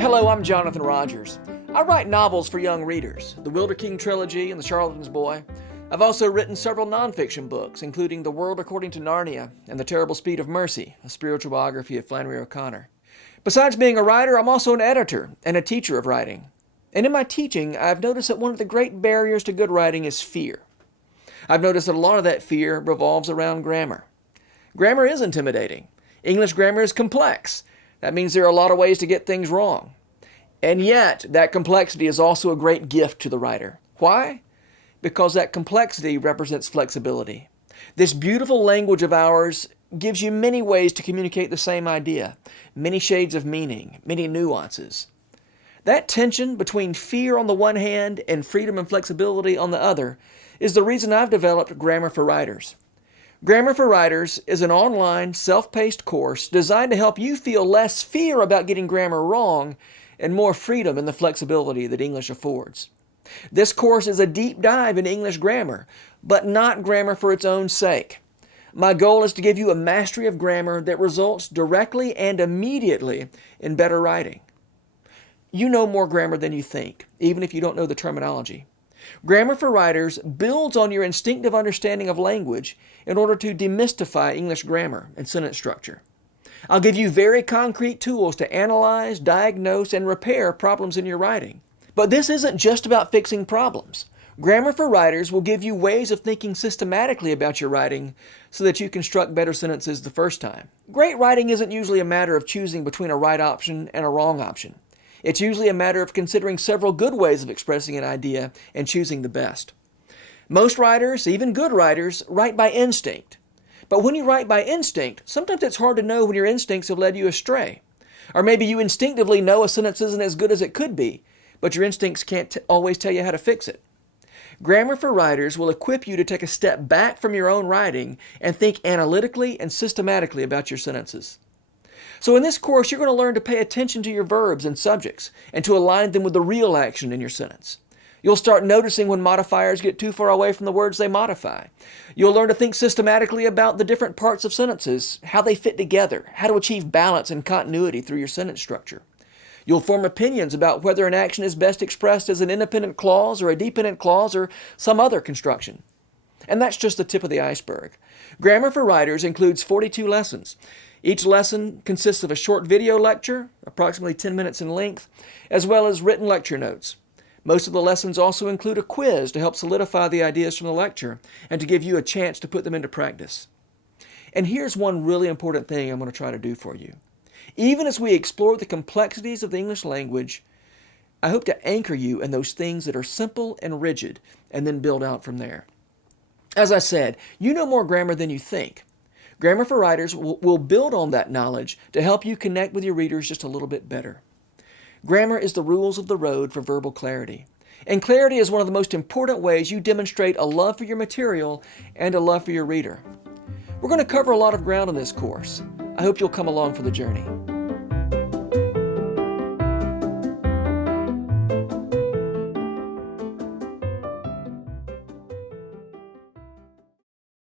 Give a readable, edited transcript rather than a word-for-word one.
Hello, I'm Jonathan Rogers. I write novels for young readers, the Wilderking Trilogy and the Charlatan's Boy. I've also written several nonfiction books, including The World According to Narnia and The Terrible Speed of Mercy, a spiritual biography of Flannery O'Connor. Besides being a writer, I'm also an editor and a teacher of writing. And in my teaching, I've noticed that one of the great barriers to good writing is fear. I've noticed that a lot of that fear revolves around grammar. Grammar is intimidating. English grammar is complex. That means there are a lot of ways to get things wrong. And yet, that complexity is also a great gift to the writer. Why? Because that complexity represents flexibility. This beautiful language of ours gives you many ways to communicate the same idea, many shades of meaning, many nuances. That tension between fear on the one hand and freedom and flexibility on the other is the reason I've developed Grammar for Writers. Grammar for Writers is an online, self-paced course designed to help you feel less fear about getting grammar wrong and more freedom in the flexibility that English affords. This course is a deep dive into English grammar, but not grammar for its own sake. My goal is to give you a mastery of grammar that results directly and immediately in better writing. You know more grammar than you think, even if you don't know the terminology. Grammar for Writers builds on your instinctive understanding of language in order to demystify English grammar and sentence structure. I'll give you very concrete tools to analyze, diagnose, and repair problems in your writing. But this isn't just about fixing problems. Grammar for Writers will give you ways of thinking systematically about your writing so that you construct better sentences the first time. Great writing isn't usually a matter of choosing between a right option and a wrong option. It's usually a matter of considering several good ways of expressing an idea and choosing the best. Most writers, even good writers, write by instinct. But when you write by instinct, sometimes it's hard to know when your instincts have led you astray. Or maybe you instinctively know a sentence isn't as good as it could be, but your instincts can't always tell you how to fix it. Grammar for Writers will equip you to take a step back from your own writing and think analytically and systematically about your sentences. So in this course, you're going to learn to pay attention to your verbs and subjects and to align them with the real action in your sentence. You'll start noticing when modifiers get too far away from the words they modify. You'll learn to think systematically about the different parts of sentences, how they fit together, how to achieve balance and continuity through your sentence structure. You'll form opinions about whether an action is best expressed as an independent clause or a dependent clause or some other construction. And that's just the tip of the iceberg. Grammar for Writers includes 42 lessons. Each lesson consists of a short video lecture, approximately 10 minutes in length, as well as written lecture notes. Most of the lessons also include a quiz to help solidify the ideas from the lecture and to give you a chance to put them into practice. And here's one really important thing I'm going to try to do for you. Even as we explore the complexities of the English language, I hope to anchor you in those things that are simple and rigid and then build out from there. As I said, you know more grammar than you think. Grammar for Writers will build on that knowledge to help you connect with your readers just a little bit better. Grammar is the rules of the road for verbal clarity. And clarity is one of the most important ways you demonstrate a love for your material and a love for your reader. We're going to cover a lot of ground in this course. I hope you'll come along for the journey.